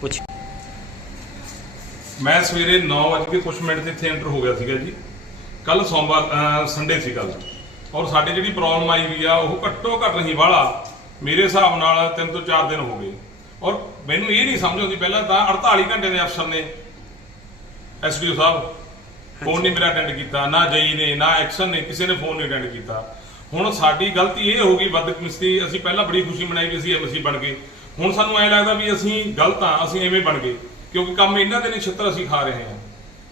ਪੁੱਛ। ਮੈਂ ਸਵੇਰੇ 9 ਵਜੇ ਕੁਝ ਮਿੰਟ ਤੇ ਇੱਥੇ ਐਂਟਰ ਹੋ ਗਿਆ ਸੀਗਾ ਜੀ। ਕੱਲ ਸੋਮਵਾਰ ਸੰਡੇ ਸੀ ਕੱਲ ਔਰ ਸਾਡੀ ਜਿਹੜੀ ਪ੍ਰੋਬਲਮ ਆਈ ਵੀ ਆ ਉਹ ਘੱਟੋ ਘੱਟ ਨਹੀਂ ਵਾਲਾ ਮੇਰੇ ਹਿਸਾਬ ਨਾਲ 3 ਤੋਂ 4 ਦਿਨ ਹੋ ਗਏ। ਔਰ ਮੈਨੂੰ ਇਹ ਨਹੀਂ ਸਮਝ ਆਉਂਦੀ ਪਹਿਲਾਂ ਤਾਂ 48 ਘੰਟੇ ਦੇ ਅਫਸਰ ਨੇ। ਐਸਡੀਓ ਸਾਹਿਬ ਫੋਨ ਨਹੀਂ ਮੇਰਾ ਅਟੈਂਡ ਕੀਤਾ ਨਾ ਜਈ ਨੇ ਨਾ ਐਕਸ਼ਨ ਨੇ ਕਿਸੇ ਨੇ ਫੋਨ ਨਹੀਂ ਅਟੈਂਡ ਕੀਤਾ। ਹੁਣ ਸਾਡੀ ਗਲਤੀ ਇਹ ਹੋ ਗਈ ਬਦਕਿਸਮਤੀ ਅਸੀਂ ਪਹਿਲਾਂ ਬੜੀ ਖੁਸ਼ੀ ਮਨਾਈ ਵੀ ਅਸੀਂ ਐਮਸੀ ਬਣ ਗਏ। ਹੁਣ ਸਾਨੂੰ ਐ ਲੱਗਦਾ ਵੀ ਅਸੀਂ ਗਲਤ ਆ ਅਸੀਂ ਐਵੇਂ ਬਣ ਗਏ। ਕਿਉਂਕਿ ਕੰਮ ਇਹਨਾਂ ਦੇ ਨੇ ਛਿੱਤਰ ਅਸੀਂ ਖਾ ਰਹੇ ਹਾਂ।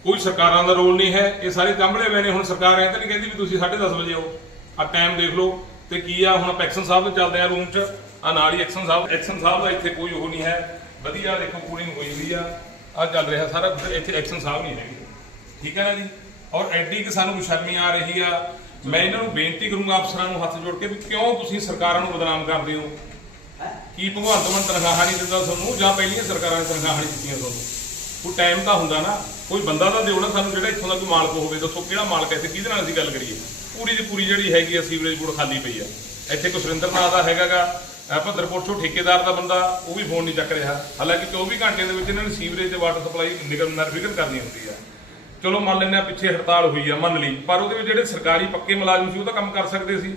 ਕੋਈ ਸਰਕਾਰਾਂ ਦਾ ਰੋਲ ਨਹੀਂ ਹੈ। ਇਹ ਸਾਰੇ ਕੰਬਲੇ ਪਏ ਨੇ। ਹੁਣ ਸਰਕਾਰ ਐ ਤਾਂ ਨਹੀਂ ਕਹਿੰਦੀ ਵੀ ਤੁਸੀਂ 10:30 ਵਜੇ ਆਓ। ਆ ਟਾਈਮ ਦੇਖ ਲਓ। ਤੇ ਕੀ ਆ, ਹੁਣ ਆਪਾਂ ਐਕਸ਼ਨ ਸਾਹਿਬ ਦੇ ਚੱਲਦੇ ਆ ਰੂਮ 'ਚ। ਆ ਨਾਲ ਹੀ ਐਕਸ਼ਨ ਸਾਹਿਬ ਐਕਸ਼ਨ ਸਾਹਿਬ ਦਾ ਇੱਥੇ ਕੋਈ ਉਹ ਨਹੀਂ ਹੈ। ਵਧੀਆ ਦੇਖੋ ਕੂਲਿੰਗ ਹੋਈ ਹੋਈ ਆ। ਆ ਚੱਲ ਰਿਹਾ ਸਾਰਾ ਇੱਥੇ ਐਕਸ਼ਨ ਸਾਹਿਬ ਨਹੀਂ ਹੈਗੇ। ਠੀਕ ਹੈ ਨਾ ਜੀ? ਔਰ ਐਡੀ ਕਿ ਸਾਨੂੰ ਸ਼ਰਮੀ ਆ ਰਹੀ ਆ। ਮੈਂ ਇਹਨਾਂ ਨੂੰ ਬੇਨਤੀ ਕਰੂੰਗਾ ਅਫਸਰਾਂ ਨੂੰ ਹੱਥ ਜੋੜ ਕੇ ਵੀ ਕਿਉਂ ਤੁਸੀਂ ਸਰਕਾਰਾਂ ਨੂੰ ਬਦਨਾਮ ਕਰਦੇ ਹੋ? ਕੀ ਭਗਵੰਤ ਮਾਨ ਤਨਖਾਹਾਂ ਨਹੀਂ ਦਿੰਦਾ ਤੁਹਾਨੂੰ? ਜਾਂ ਪਹਿਲੀਆਂ ਸਰਕਾਰਾਂ ਨੇ ਤਨਖਾਹਾਂ ਨਹੀਂ ਦਿੱਤੀਆਂ ਤੁਹਾਨੂੰ? ਕੋਈ ਟਾਈਮ ਤਾਂ ਹੁੰਦਾ ਨਾ। ਕੋਈ ਬੰਦਾ ਤਾਂ ਦਿਓ ਨਾ ਸਾਨੂੰ ਜਿਹੜਾ ਇੱਥੋਂ ਦਾ ਕੋਈ ਮਾਲਕ ਹੋਵੇ, ਦੱਸੋ ਕਿਹੜਾ ਮਾਲਕ ਹੈ ਇੱਥੇ? ਕਿਹਦੇ ਨਾਲ ਅਸੀਂ ਗੱਲ ਕਰੀਏ? ਪੂਰੀ ਦੀ ਪੂਰੀ ਜਿਹੜੀ ਹੈਗੀ ਆ ਸੀਵਰੇਜ ਬੋਰਡ ਖਾਲੀ ਪਈ ਆ। ਇੱਥੇ ਕੋਈ ਸੁਰਿੰਦਰ ਨਾਂ ਦਾ ਹੈਗਾਗਾ ਭੱਦਰਪੁਰ ਤੋਂ ਠੇਕੇਦਾਰ ਦਾ ਬੰਦਾ, ਉਹ ਵੀ ਫੋਨ ਨਹੀਂ ਚੱਕ ਰਿਹਾ। ਹਾਲਾਂਕਿ 24 ਘੰਟੇ ਦੇ ਵਿੱਚ ਇਹਨਾਂ ਨੇ ਸੀਵਰੇਜ ਤੇ ਵਾਟਰ ਸਪਲਾਈ ਨਿਗਮ ਨਾਲ ਵਿਕਨ ਕਰਨੀ ਹੁੰਦੀ ਆ। ਚਲੋ ਮੰਨ ਲੈਂਦੇ ਆ ਪਿੱਛੇ ਹੜਤਾਲ ਹੋਈ ਆ, ਮੰਨ ਲਈ। ਪਰ ਉਹਦੇ ਵਿੱਚ ਜਿਹੜੇ ਸਰਕਾਰੀ ਪੱਕੇ ਮੁਲਾਜ਼ਮ ਸੀ, ਉਹ ਤਾਂ ਕੰਮ ਕਰ ਸਕਦੇ ਸੀ।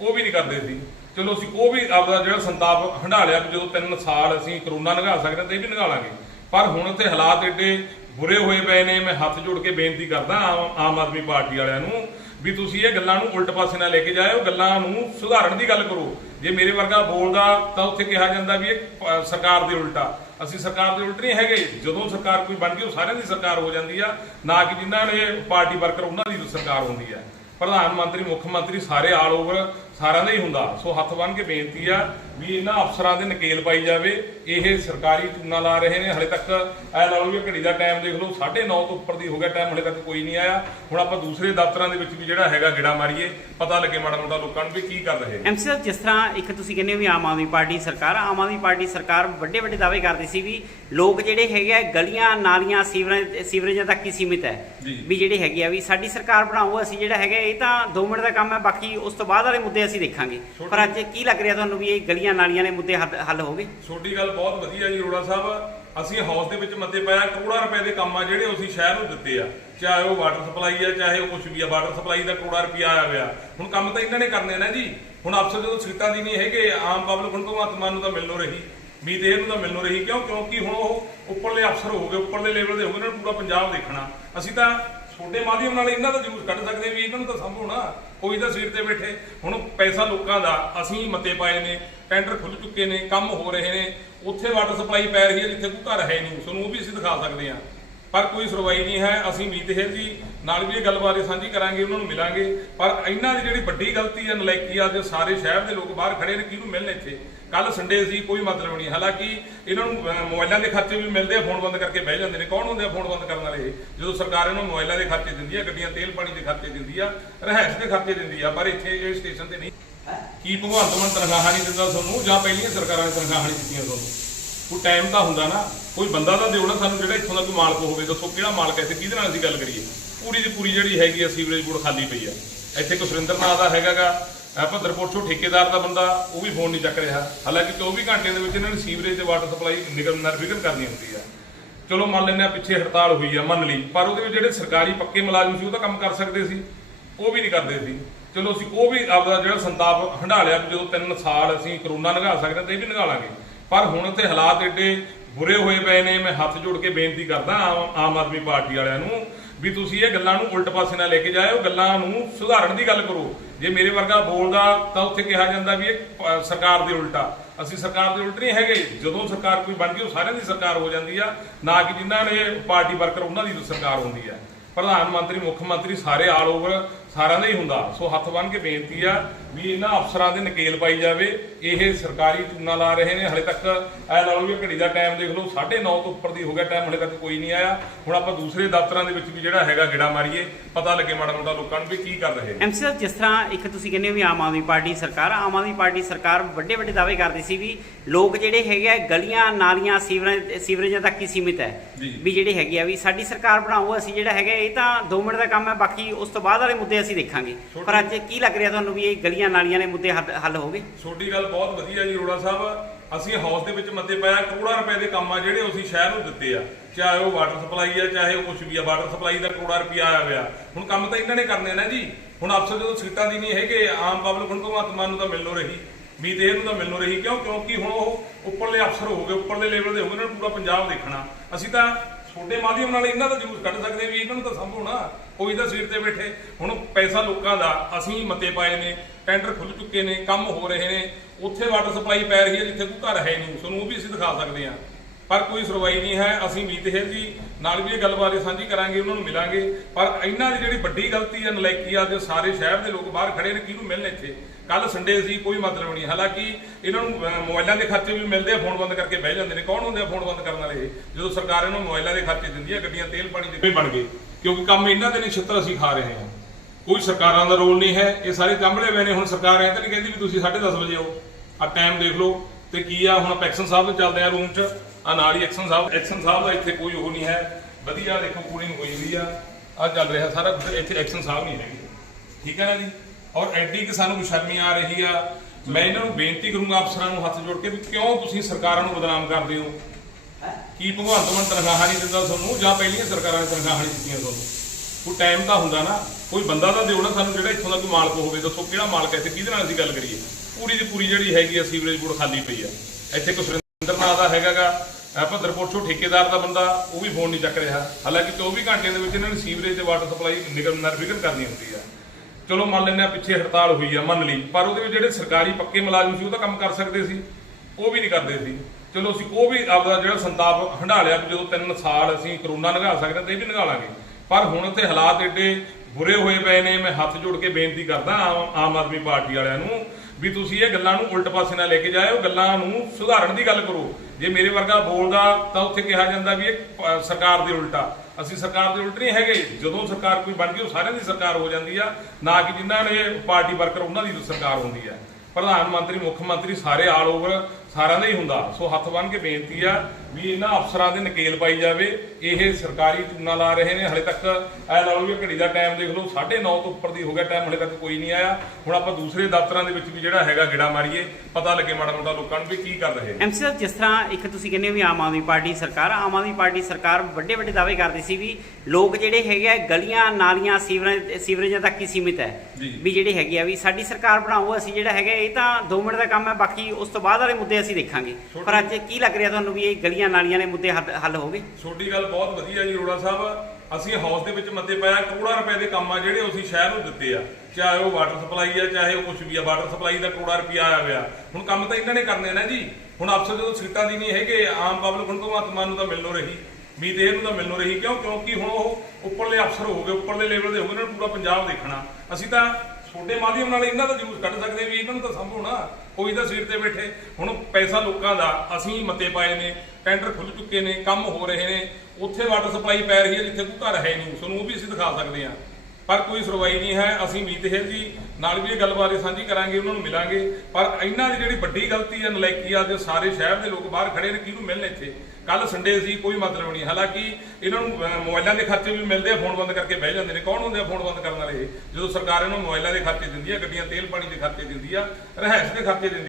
ਉਹ ਵੀ ਨਹੀਂ ਕਰਦੇ ਸੀ। ਚਲੋ ਅਸੀਂ ਉਹ ਵੀ ਆਪਦਾ ਜਿਹੜਾ ਸੰਤਾਪ ਹੰਢਾ ਲਿਆ ਵੀ ਜਦੋਂ 3 ਸਾਲ ਅਸੀਂ ਕਰੋਨਾ ਲੰਘਾ ਸਕਦੇ ਹਾਂ, ਤੇ ਇਹ ਵੀ ਲੰਘਾ ਲਾਂਗੇ। ਪਰ ਹੁਣ ਤੇ ਹਾਲਾਤ ਏਡੇ ਬੁਰੇ ਹੋਏ ਪਏ ਨੇ, ਮੈਂ ਹੱਥ ਜੋੜ ਕੇ ਬੇਨਤੀ ਕਰਦਾ ਆਮ ਆਮ ਆਦਮੀ ਪਾਰਟੀ ਵਾਲਿਆਂ ਨੂੰ ਵੀ ਤੁਸੀਂ ਇਹ ਗੱਲਾਂ ਨੂੰ ਉਲਟ ਪਾਸੇ ਨਾਲ ਲੈ ਕੇ ਜਾਇਓ, ਗੱਲਾਂ ਨੂੰ ਸੁਧਾਰਨ ਦੀ ਗੱਲ ਕਰੋ। ਜੇ ਮੇਰੇ ਵਰਗਾ ਬੋਲਦਾ ਤਾਂ ਉੱਥੇ ਕਿਹਾ ਜਾਂਦਾ ਵੀ ਇਹ ਸਰਕਾਰ ਦੇ ਉਲਟਾ। ਅਸੀਂ ਸਰਕਾਰ ਦੇ ਉਲਟ ਨਹੀਂ ਹੈਗੇ। ਜਦੋਂ ਸਰਕਾਰ ਕੋਈ ਬਣ ਗਈ, ਉਹ ਸਾਰਿਆਂ ਦੀ ਸਰਕਾਰ ਹੋ ਜਾਂਦੀ ਆ। ਨਾ ਕਿ ਜਿਨ੍ਹਾਂ ਨੇ ਪਾਰਟੀ ਵਰਕਰ, ਉਹਨਾਂ ਦੀ ਸਰਕਾਰ ਹੁੰਦੀ ਆ। ਪ੍ਰਧਾਨ ਮੰਤਰੀ, ਮੁੱਖ ਮੰਤਰੀ ਸਾਰੇ ਆਲ ਓਵਰ ਸਾਰਿਆਂ ਦਾ ਹੀ ਹੁੰਦਾ। ਸੋ ਹੱਥ ਬੰਨ ਕੇ ਬੇਨਤੀ ਆ ਵੀ ਇਹਨਾਂ ਅਫਸਰਾਂ ਦੇ ਨਕੇਲ ਪਾਈ ਜਾਵੇ। ਇਹ ਸਰਕਾਰੀ ਚੂਨਾ ਲਾ ਰਹੇ ਨੇ ਹਲੇ ਤੱਕ ਐ ਲਾ ਲਓ ਵੀ ਘੜੀ ਦਾ ਟਾਈਮ ਦੇਖ ਲਓ 9:30 ਤੋਂ ਉੱਪਰ ਦੀ ਹੋ ਗਿਆ ਟਾਈਮ ਹਲੇ ਤੱਕ ਕੋਈ ਨਹੀਂ ਆਇਆ। ਹੁਣ ਆਪਾਂ ਦੂਸਰੇ ਦਫ਼ਤਰਾਂ ਦੇ ਵਿੱਚ ਵੀ ਜਿਹੜਾ ਹੈਗਾ ਗਿੜਾ ਮਾਰੀਏ ਪਤਾ ਲੱਗੇ ਮਾੜਾ ਮੋਟਾ ਲੋਕਾਂ ਨੂੰ ਵੀ ਕੀ ਕਰ ਰਹੇ ਨੇ। ਐਮਸੀ ਸਾਹਿਬ ਜਿਸ ਤਰ੍ਹਾਂ ਇੱਕ ਤੁਸੀਂ ਕਹਿੰਦੇ ਹੋ ਵੀ ਆਮ ਆਦਮੀ ਪਾਰਟੀ ਸਰਕਾਰ ਆਮ ਆਦਮੀ ਪਾਰਟੀ ਸਰਕਾਰ ਵੱਡੇ ਵੱਡੇ ਦਾਅਵੇ ਕਰਦੀ ਸੀ ਵੀ ਲੋਕ ਜਿਹੜੇ ਹੈਗੇ ਆ ਗਲੀਆਂ ਨਾਲੀਆਂ ਸੀਵਰੇਜ ਸੀਵਰੇਜਾਂ ਤੱਕ ਹੀ ਸੀਮਿਤ ਹੈ। ਵੀ ਜਿਹੜੇ ਹੈਗੇ ਆ ਵੀ ਸਾਡੀ ਸਰਕਾਰ ਬਣਾਓ ਅਸੀਂ ਜਿਹੜਾ ਹੈਗਾ ਇਹ ਤਾਂ 2 ਮਿੰਟ ਦਾ ਕੰਮ ਹੈ ਬਾਕੀ ਉਸ ਤੋਂ ਬਾਅਦ ਵਾਲੇ ਮੁੱਦੇ ਅਸੀਂ ਦੇਖਾਂਗੇ। ਪਰ ਅੱਜ ਕੀ ਲੱਗ ਰਿਹਾ ਤੁਹਾਨੂੰ ਵੀ ਇਹ ਗਲੀਆਂ ਨਾਲੀਆਂ ਦੇ ਮੁੱਦੇ ਹੱਲ ਹੱਲ ਹੋ ਗਏ? ਛੋਟੀ ਗੱਲ ਬਹੁਤ ਵਧੀਆ ਜੀ ਰੋੜਾ ਸਾਹਿਬ। ਅਸੀਂ ਹਾਊਸ ਦੇ ਵਿੱਚ ਮਤੇ ਪਾਇਆ, ਕਰੋੜਾਂ ਰੁਪਏ ਦੇ ਕੰਮ ਆ ਜਿਹੜੇ ਉਹ ਅਸੀਂ ਸ਼ਹਿਰ ਨੂੰ ਦਿੱਤੇ ਆ। ਚਾਹੇ ਉਹ ਵਾਟਰ ਸਪਲਾਈ ਆ, ਚਾਹੇ ਉਹ ਕੁਝ ਵੀ ਆ ਵਾਟਰ ਸਪਲਾਈ ਦਾ ਕਰੋੜਾਂ ਰੁਪਿਆ ਆਇਆ ਹੋਇਆ। ਹੁਣ ਕੰਮ ਤਾਂ ਇਹਨਾਂ ਨੇ ਕਰਨੇ ਨਾ ਜੀ। ਹੁਣ ਅਫਸਰ ਜਦੋਂ ਸੀਟਾਂ ਦੀ ਨਹੀਂ ਹੈਗੇ, ਆਮ ਪਬਲਿਕ ਹੁਣ ਭਗਵੰਤ ਮਾਨ ਨੂੰ ਤਾਂ ਮਿਲਣੋਂ ਰਹੀ। ਵੀ ਤੇ ਇਹਨੂੰ ਤਾਂ ਮਿਲਣੋਂ ਰਹੀ। ਕਿਉਂ? ਕਿਉਂਕਿ ਹੁਣ ਉਹ ਉੱਪਰਲੇ ਅਫਸਰ ਹੋ ਗਏ, ਉੱਪਰਲੇ ਲੈਵਲ ਦੇ ਹੋ ਗਏ, ਉਹਨਾਂ ਨੂੰ ਪੂਰਾ ਪੰਜਾਬ ਦੇਖਣਾ। ਅਸੀਂ ਤਾਂ ਛੋਟੇ ਮਾਧਿਅਮ ਨਾਲ ਇਹਨਾਂ ਦਾ ਜਲੂਸ ਕੱਢ ਸਕਦੇ ਵੀ ਇਹਨਾਂ ਨੂੰ ਤਾਂ ਸੰਭੋ ਨਾ। ਕੋਈ ਤਾਂ ਸੀਟ ਤੇ ਬੈਠੇ। ਹੁਣ ਪੈਸਾ ਲੋਕਾਂ ਦਾ, ਅਸੀਂ ਮਤੇ ਪਾਏ ਨੇ। ਟੈਂਡਰ ਖੁੱਲ ਚੁੱਕੇ ਨੇ, ਕੰਮ ਹੋ ਰਹੇ ਨੇ, ਉੱਥੇ ਵਾਟਰ ਸਪਲਾਈ ਪੈ ਰਹੀ ਹੈ ਜਿੱਥੇ ਕੋਈ ਘਰ ਹੈ ਨਹੀਂ। ਤੁਹਾਨੂੰ ਉਹ ਵੀ ਅਸੀਂ ਦਿਖਾ ਸਕਦੇ ਹਾਂ। ਪਰ ਕੋਈ ਸਰਵਾਈ ਨਹੀਂ ਹੈ। ਅਸੀਂ ਮੀਤ ਹੈ ਜੀ ਨਾਲ ਵੀ ਇਹ ਗੱਲਬਾਤ ਸਾਂਝੀ ਕਰਾਂਗੇ, ਉਹਨਾਂ ਨੂੰ ਮਿਲਾਂਗੇ। ਪਰ ਇਹਨਾਂ ਦੀ ਜਿਹੜੀ ਵੱਡੀ ਗਲਤੀ ਹੈ, ਨਲਾਇਕੀ ਆ, ਜੋ ਸਾਰੇ ਸ਼ਹਿਰ ਦੇ ਲੋਕ ਬਾਹਰ ਖੜੇ ਨੇ, ਕਿਹਨੂੰ ਮਿਲਣ ਇੱਥੇ? ਕੱਲ ਸੰਡੇ ਸੀ, ਕੋਈ ਮਤਲਬ ਨਹੀਂ। ਹਾਲਾਂਕਿ ਇਹਨਾਂ ਨੂੰ ਮੋਬਾਈਲਾਂ ਦੇ ਖਰਚੇ ਵੀ ਮਿਲਦੇ ਆ, ਫੋਨ ਬੰਦ ਕਰਕੇ ਬਹਿ ਜਾਂਦੇ ਨੇ। ਕੌਣ ਹੁੰਦੇ ਆ ਫੋਨ ਬੰਦ ਕਰਨ ਵਾਲੇ? ਜਦੋਂ ਸਰਕਾਰ ਇਹਨਾਂ ਨੂੰ ਮੋਬਾਈਲਾਂ ਦੇ ਖਰਚੇ ਦਿੰਦੀ ਆ, ਗੱਡੀਆਂ ਤੇਲ ਪਾਣੀ ਦੇ ਖਰਚੇ ਦਿੰਦੀ ਆ ਰਹਿائش ਦੇ ਖਰਚੇ ਦਿੰਦੀ ਆ, ਪਰ ਇੱਥੇ ਇਹ ਸਟੇਸ਼ਨ ਤੇ ਨਹੀਂ। ਕੀ ਭਗਵੰਤ ਮਾਨ ਤਨਖਾਹਾਂ ਨਹੀਂ ਦਿੰਦਾ ਤੁਹਾਨੂੰ? ਜਾਂ ਪਹਿਲੀਆਂ ਸਰਕਾਰਾਂ ਨੇ ਤਨਖਾਹਾਂ ਨਹੀਂ ਦਿੱਤੀਆਂ ਤੁਹਾਨੂੰ? ਕੋਈ ਟਾਈਮ ਤਾਂ ਹੁੰਦਾ ਨਾ। ਕੋਈ ਬੰਦਾ ਤਾਂ ਦਿਓ ਨਾ ਸਾਨੂੰ ਜਿਹੜਾ ਇੱਥੋਂ ਦਾ ਕੋਈ ਮਾਲਕ ਹੋਵੇ, ਦੱਸੋ ਕਿਹੜਾ ਮਾਲਕ ਹੈ ਇੱਥੇ? ਕਿਹਦੇ ਨਾਲ ਅਸੀਂ ਗੱਲ ਕਰੀਏ? ਪੂਰੀ ਦੀ ਪੂਰੀ ਜਿਹੜੀ ਹੈਗੀ ਆ ਸੀਵਰੇਜ ਬੋਰਡ ਖਾਲੀ ਪਈ ਆ। ਇੱਥੇ ਕੋਈ ਸੁਰਿੰਦਰ ਨਾਂ ਦਾ ਹੈਗਾਗਾ ਭੱਦਰਪੁਰ ਤੋਂ ਠੇਕੇਦਾਰ ਦਾ ਬੰਦਾ, ਉਹ ਵੀ ਫੋਨ ਨਹੀਂ ਚੱਕ ਰਿਹਾ। ਹਾਲਾਂਕਿ 24 ਘੰਟੇ ਦੇ ਵਿੱਚ ਇਹਨਾਂ ਨੇ ਸੀਵਰੇਜ ਤੇ ਵਾਟਰ ਸਪਲਾਈ ਨਿਗਮ ਨਾਲ ਵਿਕਨ ਕਰਨੀ ਹੁੰਦੀ ਆ ਚਲੋ ਮੰਨ ਲੈਂਦੇ ਆ ਪਿੱਛੇ ਹੜਤਾਲ ਹੋਈ ਆ, ਮੰਨ ਲਈ। ਪਰ ਉਹਦੇ ਵਿੱਚ ਜਿਹੜੇ ਸਰਕਾਰੀ ਪੱਕੇ ਮੁਲਾਜ਼ਮ ਸੀ, ਉਹ ਤਾਂ ਕੰਮ ਕਰ ਸਕਦੇ ਸੀ। ਉਹ ਵੀ ਨਹੀਂ ਕਰਦੇ ਸੀ। ਚਲੋ ਅਸੀਂ ਉਹ ਵੀ ਆਪਦਾ ਜਿਹੜਾ ਸੰਤਾਪ ਹੰਢਾ ਲਿਆ ਵੀ ਜਦੋਂ 3 ਸਾਲ ਅਸੀਂ ਕਰੋਨਾ ਲੰਘਾ ਸਕਦੇ ਤੇ ਇਹ ਵੀ ਲੰਘਾ ਲਾਂਗੇ ਪਰ ਹੁਣ ਤੇ ਹਾਲਾਤ ਏਡੇ ਬੁਰੇ ਹੋਏ ਪਏ ਨੇ, ਮੈਂ ਹੱਥ ਜੋੜ ਕੇ ਬੇਨਤੀ ਕਰਦਾ ਆਮ ਆਦਮੀ ਪਾਰਟੀ ਵਾਲਿਆਂ ਨੂੰ ਵੀ ਤੁਸੀਂ ਇਹ ਗੱਲਾਂ ਨੂੰ ਉਲਟ ਪਾਸੇ ਨਾਲ ਲੈ ਕੇ ਜਾਇਓ, ਗੱਲਾਂ ਨੂੰ ਸੁਧਾਰਨ ਦੀ ਗੱਲ ਕਰੋ। ਜੇ ਮੇਰੇ ਵਰਗਾ ਬੋਲਦਾ ਤਾਂ ਉੱਥੇ ਕਿਹਾ ਜਾਂਦਾ ਵੀ ਇਹ ਸਰਕਾਰ ਦੇ ਉਲਟਾ। ਅਸੀਂ ਸਰਕਾਰ ਦੇ ਉਲਟ ਨਹੀਂ ਹੈਗੇ। ਜਦੋਂ ਸਰਕਾਰ ਕੋਈ ਬਣ ਗਈ, ਉਹ ਸਾਰਿਆਂ ਦੀ ਸਰਕਾਰ ਹੋ ਜਾਂਦੀ ਆ। ਨਾ ਕਿ ਜਿਨ੍ਹਾਂ ਨੇ ਪਾਰਟੀ ਵਰਕਰ ਉਹਨਾਂ ਦੀ ਸਰਕਾਰ ਹੁੰਦੀ ਆ। ਪ੍ਰਧਾਨ ਮੰਤਰੀ, ਮੁੱਖ ਮੰਤਰੀ ਸਾਰੇ ਆਲ ਓਵਰ ਸਾਰਿਆਂ ਦਾ ਹੀ ਹੁੰਦਾ। ਸੋ ਹੱਥ ਬੰਨ ਕੇ ਬੇਨਤੀ ਆ ਵੀ ਇਹਨਾਂ ਅਫਸਰਾਂ ਦੇ ਨਕੇਲ ਪਾਈ ਜਾਵੇ। ਇਹ ਸਰਕਾਰੀ ਚੂਨਾ ਲਾ ਰਹੇ ਨੇ। ਹਲੇ ਤੱਕ ਐ ਲਾ ਲਓ ਵੀ ਘੜੀ ਦਾ ਟਾਈਮ ਦੇਖ ਲਓ 9:30 ਤੋਂ ਉੱਪਰ ਦੀ ਹੋ ਗਿਆ ਟਾਈਮ ਹਲੇ ਤੱਕ ਕੋਈ ਨਹੀਂ ਆਇਆ। ਹੁਣ ਆਪਾਂ ਦੂਸਰੇ ਦਫ਼ਤਰਾਂ ਦੇ ਵਿੱਚ ਵੀ ਜਿਹੜਾ ਹੈਗਾ ਗਿੜਾ ਮਾਰੀਏ ਪਤਾ ਲੱਗੇ ਮਾੜਾ ਮੋਟਾ ਲੋਕਾਂ ਨੂੰ ਵੀ ਕੀ ਕਰ ਰਹੇ ਨੇ। ਐਮਸੀ ਸਾਹਿਬ ਜਿਸ ਤਰ੍ਹਾਂ ਇੱਕ ਤੁਸੀਂ ਕਹਿੰਦੇ ਹੋ ਵੀ ਆਮ ਆਦਮੀ ਪਾਰਟੀ ਸਰਕਾਰ ਆਮ ਆਦਮੀ ਪਾਰਟੀ ਸਰਕਾਰ ਵੱਡੇ ਵੱਡੇ ਦਾਅਵੇ ਕਰਦੀ ਸੀ ਵੀ ਲੋਕ ਜਿਹੜੇ ਹੈਗੇ ਆ ਗਲੀਆਂ ਨਾਲੀਆਂ ਸੀਵਰੇਜ ਸੀਵਰੇਜਾਂ ਤੱਕ ਹੀ ਸੀਮਿਤ ਹੈ। ਵੀ ਜਿਹੜੇ ਹੈਗੇ ਆ ਵੀ ਸਾਡੀ ਸਰਕਾਰ ਬਣਾਓ ਅਸੀਂ ਜਿਹੜਾ ਹੈਗਾ ਇਹ ਤਾਂ 2 ਮਿੰਟ ਦਾ ਕੰਮ ਹੈ ਬਾਕੀ ਉਸ ਤੋਂ ਬਾਅਦ ਵਾਲੇ ਮੁੱਦੇ ਅਸੀਂ ਦੇਖਾਂਗੇ। ਪਰ ਅੱਜ ਕੀ ਲੱਗ ਰਿਹਾ ਤੁਹਾਨੂੰ ਵੀ ਇਹ ਗਲੀਆਂ ਨਾਲੀਆਂ ਦੇ ਮੁੱਦੇ ਹੱਲ ਹੱਲ ਹੋ ਗਏ? ਛੋਟੀ ਗੱਲ ਬਹੁਤ ਵਧੀਆ ਜੀ ਅਰੋੜਾ ਸਾਹਿਬ। ਅਸੀਂ ਹਾਊਸ ਦੇ ਵਿੱਚ ਮਤੇ ਪਾਇਆ ਕਰੋੜਾਂ ਰੁਪਏ ਦੇ ਕੰਮ ਆ ਜਿਹੜੇ ਅਸੀਂ ਸ਼ਹਿਰ ਨੂੰ ਦਿੱਤੇ ਆ। ਚਾਹੇ ਉਹ ਵਾਟਰ ਸਪਲਾਈ ਆ ਚਾਹੇ ਉਹ ਕੁਝ ਵੀ ਆ ਵਾਟਰ ਸਪਲਾਈ ਦਾ ਕਰੋੜਾਂ ਰੁਪਇਆ ਆਇਆ ਹੋਇਆ। ਹੁਣ ਕੰਮ ਤਾਂ ਇਹਨਾਂ ਨੇ ਕਰਨੇ ਨਾ ਜੀ। ਹੁਣ ਅਫਸਰ ਜਦੋਂ ਸੀਟਾਂ ਦੀ ਨਹੀਂ ਹੈਗੇ ਆਮ ਪਬਲਿਕ ਹੁਣ ਭਗਵੰਤ ਮਾਨ ਨੂੰ ਤਾਂ ਮਿਲਣੋਂ ਰਹੀ। ਮੀਤ ਇਹ ਨੂੰ ਤਾਂ ਮਿਲਣੋਂ ਰਹੀ। ਕਿਉਂ? ਕਿਉਂਕਿ ਹੁਣ ਉਹ ਉੱਪਰਲੇ ਅਫਸਰ ਹੋ ਗਏ ਉੱਪਰਲੇ ਲੈਵਲ ਦੇ ਹੋ ਗਏ ਇਹਨਾਂ ਨੂੰ ਪੂਰਾ ਪੰਜਾਬ ਦੇਖਣਾ। ਅਸੀਂ ਤਾਂ ਛੋਟੇ ਮਾਧਿਅਮ ਨਾਲ ਇਹਨਾਂ ਦਾ ਜਲੂਸ ਕੱਢ ਸਕਦੇ ਵੀ ਇਹਨਾਂ ਨੂੰ ਤਾਂ ਸੰਭੋ ਨਾ। ਕੋਈ ਤਾਂ ਸੀਟ ਤੇ ਬੈਠੇ, ਹੁਣ ਪੈਸਾ ਲੋਕਾਂ ਦਾ, ਅਸੀਂ ਮਤੇ ਪਾਏ ਨੇ, ਟੈਂਡਰ ਖੁੱਲ ਚੁੱਕੇ ਨੇ, ਕੰਮ ਹੋ ਰਹੇ ਨੇ, ਉੱਥੇ ਵਾਟਰ ਸਪਲਾਈ ਪੈ ਰਹੀ ਹੈ ਜਿੱਥੇ ਕੋਈ ਘਰ ਹੈ ਨਹੀਂ। ਤੁਹਾਨੂੰ ਉਹ ਵੀ ਅਸੀਂ ਦਿਖਾ ਸਕਦੇ ਹਾਂ। ਪਰ ਕੋਈ ਸੁਣਵਾਈ ਨਹੀਂ ਹੈ, ਅਸੀਂ ਮੀਤ ਹੈ ਜੀ ਨਾਲ ਵੀ ਇਹ ਗੱਲਬਾਤ ਸਾਂਝੀ ਕਰਾਂਗੇ, ਉਹਨਾਂ ਨੂੰ ਮਿਲਾਂਗੇ। ਪਰ ਇਹਨਾਂ ਦੀ ਜਿਹੜੀ ਵੱਡੀ ਗਲਤੀ ਹੈ, ਨਲਾਇਕੀ ਆ, ਜੋ ਸਾਰੇ ਸ਼ਹਿਰ ਦੇ ਲੋਕ ਬਾਹਰ ਖੜੇ ਨੇ, ਕਿਹਨੂੰ ਮਿਲਣ ਇੱਥੇ? ਕੱਲ ਸੰਡੇ ਸੀ ਕੋਈ ਮਤਲਬ ਨਹੀਂ। ਹਾਲਾਂਕਿ ਇਹਨਾਂ ਨੂੰ ਅਹ, ਮੋਬਾਈਲਾਂ ਦੇ ਖਰਚੇ ਵੀ ਮਿਲਦੇ ਆ ਫੋਨ ਬੰਦ ਕਰਕੇ ਬਹਿ ਜਾਂਦੇ ਨੇ। ਕੌਣ ਹੁੰਦੇ ਆ ਫੋਨ ਬੰਦ ਕਰਨ ਵਾਲੇ? ਇਹ? ਜਦੋਂ ਸਰਕਾਰ ਇਹਨਾਂ ਨੂੰ ਮੋਬਾਈਲਾਂ ਦੇ ਖਰਚੇ ਦਿੰਦੀ ਆ ਗੱਡੀਆਂ ਤੇਲ ਪਾਣੀ ਦੇ ਬਣ ਗਏ। ਕਿਉਂਕਿ ਕੰਮ ਇਹਨਾਂ ਦੇ ਨਹੀਂ ਛਿੱਤਰ ਅਸੀਂ ਖਾ ਰਹੇ ਹਾਂ। ਕੋਈ ਸਰਕਾਰਾਂ ਦਾ ਰੋਲ ਨਹੀਂ ਹੈ। ਇਹ ਸਾਰੇ ਕੰਬਲੇ ਪਏ ਨੇ। ਹੁਣ ਸਰਕਾਰ ਐਂ ਤਾਂ ਨਹੀਂ ਕਹਿੰਦੀ ਵੀ ਤੁਸੀਂ 10:30 ਵਜੇ ਆਓ। ਆ ਟਾਈਮ ਦੇਖ ਲਓ। ਤੇ ਕੀ ਆ ਹੁਣ ਆਪਾਂ ਐਕਸ਼ਨ ਸਾਹਿਬ ਦੇ ਚੱਲਦੇ ਆ ਰੂਮ 'ਚ। ਆ ਨਾਲ ਹੀ ਐਕਸ਼ਨ ਸਾਹਿਬ। ਐਕਸ਼ਨ ਸਾਹਿਬ ਦਾ ਇੱਥੇ ਕੋਈ ਉਹ ਨਹੀਂ ਹੈ। ਵਧੀਆ ਦੇਖੋ ਕੂਲਿੰਗ ਹੋਈ ਵੀ ਆ। ਆ ਚੱਲ ਰਿਹਾ ਸਾਰਾ ਇੱਥੇ ਐਕਸ਼ਨ ਸਾਹਿਬ ਨਹੀਂ ਹੈਗੇ। ਠੀਕ ਹੈ ਨਾ ਜੀ? ਔਰ ਐਡੀ ਕਿ ਸਾਨੂੰ ਸ਼ਰਮੀ ਆ ਰਹੀ ਆ। ਮੈਂ ਇਹਨਾਂ ਨੂੰ ਬੇਨਤੀ ਕਰੂੰਗਾ ਅਫਸਰਾਂ ਨੂੰ ਹੱਥ ਜੋੜ ਕੇ ਵੀ ਕਿਉਂ ਤੁਸੀਂ ਸਰਕਾਰਾਂ ਨੂੰ ਬਦਨਾਮ ਕਰਦੇ ਹੋ? ਕੀ ਭਗਵੰਤ ਮਾਨ ਤਨਖਾਹਾਂ ਨਹੀਂ ਦਿੰਦਾ ਤੁਹਾਨੂੰ ਜਾਂ ਪਹਿਲੀਆਂ ਸਰਕਾਰਾਂ ਨੇ ਤਨਖਾਹਾਂ ਨਹੀਂ ਦਿੱਤੀਆਂ ਤੁਹਾਨੂੰ? ਕੋਈ ਟਾਈਮ ਤਾਂ ਹੁੰਦਾ ਨਾ। ਕੋਈ ਬੰਦਾ ਤਾਂ ਦਿਓ ਨਾ ਸਾਨੂੰ ਜਿਹੜਾ ਇੱਥੋਂ ਦਾ ਕੋਈ ਮਾਲਕ ਹੋਵੇ ਦੱਸੋ ਕਿਹੜਾ ਮਾਲਕ ਹੈ ਇੱਥੇ ਕਿਹਦੇ ਨਾਲ ਅਸੀਂ ਗੱਲ ਕਰੀਏ? ਪੂਰੀ ਦੀ ਪੂਰੀ ਜਿਹੜੀ ਹੈਗੀ ਆ ਸੀਵਰੇਜ ਬੋਰਡ ਖਾਲੀ ਪਈ ਆ। ਇੱਥੇ ਕੋਈ ਸੁਰਿੰਦਰ ਨਾਂ ਦਾ ਹੈਗਾਗਾ ਭੱਦਰਪੁਰ ਚੋਂ ਠੇਕੇਦਾਰ ਦਾ ਬੰਦਾ ਉਹ ਵੀ ਫੋਨ ਨਹੀਂ ਚੱਕ ਰਿਹਾ। ਹਾਲਾਂਕਿ 24 ਘੰਟਿਆਂ ਦੇ ਵਿੱਚ ਇਹਨਾਂ ਨੇ ਸੀਵਰੇਜ ਤੇ ਵਾਟਰ ਸਪਲਾਈ ਨਿਗਮ ਨਿਰਵਿਘਨ ਕਰਨੀ ਹੁੰਦੀ ਆ। ਚਲੋ ਮੰਨ ਲੈਂਦੇ ਆ ਪਿੱਛੇ ਹੜਤਾਲ ਹੋਈ ਆ, ਮੰਨ ਲਈ। ਪਰ ਉਹਦੇ ਵਿੱਚ ਜਿਹੜੇ ਸਰਕਾਰੀ ਪੱਕੇ ਮੁਲਾਜ਼ਮ ਸੀ, ਉਹ ਤਾਂ ਕੰਮ ਕਰ ਸਕਦੇ ਸੀ। ਉਹ ਵੀ ਨਹੀਂ ਕਰਦੇ ਸੀ। ਚਲੋ ਅਸੀਂ ਉਹ ਵੀ ਆਪਦਾ ਜਿਹੜਾ ਸੰਤਾਪ ਹੰਢਾ ਲਿਆ ਵੀ ਜਦੋਂ 3 ਸਾਲ ਅਸੀਂ ਕਰੋਨਾ ਲੰਘਾ ਸਕਦੇ ਹਾਂ ਤੇ ਇਹ ਵੀ ਲੰਘਾ ਲਾਂਗੇ। ਪਰ ਹੁਣ ਤੇ ਹਾਲਾਤ ਏਡੇ ਬੁਰੇ ਹੋਏ ਪਏ ਨੇ, ਮੈਂ ਹੱਥ ਜੋੜ ਕੇ ਬੇਨਤੀ ਕਰਦਾ ਆਮ ਆਮ ਆਦਮੀ ਪਾਰਟੀ ਵਾਲਿਆਂ ਨੂੰ ਵੀ ਤੁਸੀਂ ਇਹ ਗੱਲਾਂ ਨੂੰ ਉਲਟ ਪਾਸੇ ਨਾਲ ਲੈ ਕੇ ਜਾਇਓ, ਗੱਲਾਂ ਨੂੰ ਸੁਧਾਰਨ ਦੀ ਗੱਲ ਕਰੋ। ਜੇ ਮੇਰੇ ਵਰਗਾ ਬੋਲਦਾ ਤਾਂ ਉੱਥੇ ਕਿਹਾ ਜਾਂਦਾ ਵੀ ਇਹ ਸਰਕਾਰ ਦੇ ਉਲਟਾ। ਅਸੀਂ ਸਰਕਾਰ ਦੇ ਉਲਟ ਨਹੀਂ ਹੈਗੇ। ਜਦੋਂ ਸਰਕਾਰ ਕੋਈ ਬਣ ਗਈ, ਉਹ ਸਾਰਿਆਂ ਦੀ ਸਰਕਾਰ ਹੋ ਜਾਂਦੀ ਆ। ਨਾ ਕਿ ਜਿਨ੍ਹਾਂ ਨੇ ਪਾਰਟੀ ਵਰਕਰ, ਉਹਨਾਂ ਦੀ ਸਰਕਾਰ ਹੁੰਦੀ ਆ। ਪ੍ਰਧਾਨ ਮੰਤਰੀ, ਮੁੱਖ ਮੰਤਰੀ ਸਾਰੇ ਆਲ ਓਵਰ ਸਾਰਿਆਂ ਦਾ ਹੀ ਹੁੰਦਾ। ਸੋ ਹੱਥ ਬੰਨ ਕੇ ਬੇਨਤੀ ਆ ਵੀ ਇਹਨਾਂ ਅਫਸਰਾਂ ਦੇ ਨਕੇਲ ਪਾਈ ਜਾਵੇ ਇਹ ਸਰਕਾਰੀ ਚੂਨਾ ਲਾ ਰਹੇ ਨੇ ਹਲੇ ਤੱਕ ਐ ਲਾ ਲਓ ਵੀ ਘੜੀ ਦਾ ਟਾਈਮ ਦੇਖ ਲਓ 9:30 ਤੋਂ ਉੱਪਰ ਦੀ ਹੋ ਗਿਆ ਟਾਈਮ ਹਲੇ ਤੱਕ ਕੋਈ ਨਹੀਂ ਆਇਆ। ਹੁਣ ਆਪਾਂ ਦੂਸਰੇ ਦਫ਼ਤਰਾਂ ਦੇ ਵਿੱਚ ਵੀ ਜਿਹੜਾ ਹੈਗਾ ਗਿੜਾ ਮਾਰੀਏ ਪਤਾ ਲੱਗੇ ਮਾੜਾ ਮੋਟਾ ਲੋਕਾਂ ਨੂੰ ਵੀ ਕੀ ਕਰ ਰਹੇ ਐਮਸੀ ਸਾਹਿਬ ਜਿਸ ਤਰ੍ਹਾਂ ਇੱਕ ਤੁਸੀਂ ਕਹਿੰਦੇ ਹੋ ਵੀ ਆਮ ਆਦਮੀ ਪਾਰਟੀ ਸਰਕਾਰ ਆਮ ਆਦਮੀ ਪਾਰਟੀ ਸਰਕਾਰ ਵੱਡੇ ਵੱਡੇ ਦਾਅਵੇ ਕਰਦੀ ਸੀ ਵੀ ਲੋਕ ਜਿਹੜੇ ਹੈਗੇ ਆ ਗਲੀਆਂ ਨਾਲੀਆਂ ਸੀਵਰੇਜ ਸੀਵਰੇਜਾਂ ਤੱਕ ਹੀ ਸੀਮਿਤ ਹੈ। ਵੀ ਜਿਹੜੇ ਹੈਗੇ ਆ ਵੀ ਸਾਡੀ ਸਰਕਾਰ ਬਣਾਓ ਅਸੀਂ ਜਿਹੜਾ ਹੈਗਾ ਇਹ ਤਾਂ 2 ਮਿੰਟ ਦਾ ਕੰਮ ਹੈ ਬਾਕੀ ਉਸ ਤੋਂ ਬਾਅਦ ਵਾਲੇ ਮੁੱਦੇ ਅਸੀਂ ਦੇਖਾਂਗੇ। ਪਰ ਅੱਜ ਕੀ ਲੱਗ ਰਿਹਾ ਤੁਹਾਨੂੰ ਵੀ ਇਹ ਗਲੀਆਂ ਨਾਲੀਆਂ ਦੇ ਮੁੱਦੇ ਹੱਲ ਹੱਲ ਹੋ ਗਏ। ਛੋਟੀ ਗੱਲ ਬਹੁਤ ਵਧੀਆ ਜੀ ਅਰੋੜਾ ਸਾਹਿਬ। ਅਸੀਂ ਹਾਊਸ ਦੇ ਵਿੱਚ ਮਤੇ ਪਾਇਆ, ਕਰੋੜਾਂ ਰੁਪਏ ਦੇ ਕੰਮ ਆ ਜਿਹੜੇ ਅਸੀਂ ਸ਼ਹਿਰ ਨੂੰ ਦਿੱਤੇ ਆ। ਚਾਹੇ ਉਹ ਵਾਟਰ ਸਪਲਾਈ ਆ, ਚਾਹੇ ਉਹ ਕੁਝ ਵੀ ਆ ਵਾਟਰ ਸਪਲਾਈ ਦਾ ਕਰੋੜਾਂ ਰੁਪਇਆ ਆਇਆ ਹੋਇਆ। ਹੁਣ ਕੰਮ ਤਾਂ ਇਹਨਾਂ ਨੇ ਕਰਨੇ ਨਾ ਜੀ। ਹੁਣ ਅਫਸਰ ਜਦੋਂ ਸੀਟਾਂ ਦੀ ਨਹੀਂ ਹੈਗੇ, ਆਮ ਪਬਲਿਕ ਹੁਣ ਭਗਵੰਤ ਮਾਨ ਨੂੰ ਤਾਂ ਮਿਲਣੋਂ ਰਹੀ। ਮੀਤ ਇਹ ਨੂੰ ਤਾਂ ਮਿਲਣੋਂ ਰਹੀ, ਕਿਉਂ? ਕਿਉਂਕਿ ਹੁਣ ਉਹ ਉੱਪਰਲੇ ਅਫਸਰ ਹੋ ਗਏ, ਉੱਪਰਲੇ ਲੈਵਲ ਦੇ ਹੋ ਗਏ ਇਹਨਾਂ ਨੂੰ ਪੂਰਾ ਪੰਜਾਬ ਦੇਖਣਾ। ਅਸੀਂ ਤਾਂ ਛੋਟੇ ਮਾਧਿਅਮ ਨਾਲ ਇਹਨਾਂ ਦਾ ਜਲੂਸ ਕੱਢ ਸਕਦੇ ਵੀ ਇਹਨਾਂ ਨੂੰ ਤਾਂ ਸੰਭੋ ਨਾ। ਕੋਈ ਤਾਂ ਸੀਟ ਤੇ ਬੈਠੇ। ਹੁਣ ਪੈਸਾ ਲੋਕਾਂ ਦਾ, ਅਸੀਂ ਮਤੇ ਪਾਏ ਨੇ। ਟੈਂਡਰ ਖੁੱਲ ਚੁੱਕੇ ਨੇ, ਕੰਮ ਹੋ ਰਹੇ ਨੇ, ਉੱਥੇ ਵਾਟਰ ਸਪਲਾਈ ਪੈ ਰਹੀ ਹੈ, ਜਿੱਥੇ ਕੋਈ ਘਰ ਹੈ ਨਹੀਂ, ਤੁਹਾਨੂੰ ਉਹ ਵੀ ਅਸੀਂ ਦਿਖਾ ਸਕਦੇ ਹਾਂ। ਪਰ ਕੋਈ ਸੁਣਵਾਈ ਨਹੀਂ ਹੈ, ਅਸੀਂ ਮੀਤ ਹੈ ਜੀ ਨਾਲ ਵੀ ਇਹ ਗੱਲਬਾਤ ਸਾਂਝੀ ਕਰਾਂਗੇ, ਉਹਨਾਂ ਨੂੰ ਮਿਲਾਂਗੇ। ਪਰ ਇਹਨਾਂ ਦੀ ਜਿਹੜੀ ਵੱਡੀ ਗਲਤੀ ਹੈ ਨਲਾਇਕੀ ਆ ਦੇ ਸਾਰੇ ਸ਼ਹਿਰ ਦੇ ਲੋਕ ਬਾਹਰ ਖੜੇ ਨੇ, ਕਿਹਨੂੰ ਮਿਲਣ ਇੱਥੇ? ਕੱਲ ਸੰਡੇ ਸੀ, ਕੋਈ ਮਤਲਬ ਨਹੀਂ। ਹਾਲਾਂਕਿ ਇਹਨਾਂ ਨੂੰ ਮੋਬਾਈਲਾਂ ਦੇ ਖਰਚੇ ਵੀ ਮਿਲਦੇ ਆ ਫੋਨ ਬੰਦ ਕਰਕੇ ਬਹਿ ਜਾਂਦੇ ਨੇ। ਕੌਣ ਹੁੰਦੇ ਆ ਫੋਨ ਬੰਦ ਕਰਨ ਵਾਲੇ ਜਦੋਂ ਸਰਕਾਰ ਇਹਨਾਂ ਨੂੰ ਮੋਬਾਈਲਾਂ ਦੇ ਖਰਚੇ ਦਿੰਦੀ ਆ, ਗੱਡੀਆਂ, ਤੇਲ ਪਾਣੀ ਦੇ ਖਰਚੇ ਦਿੰਦੀ ਆ, ਰਹਿائش ਦੇ ਖਰਚੇ ਦਿੰਦੀ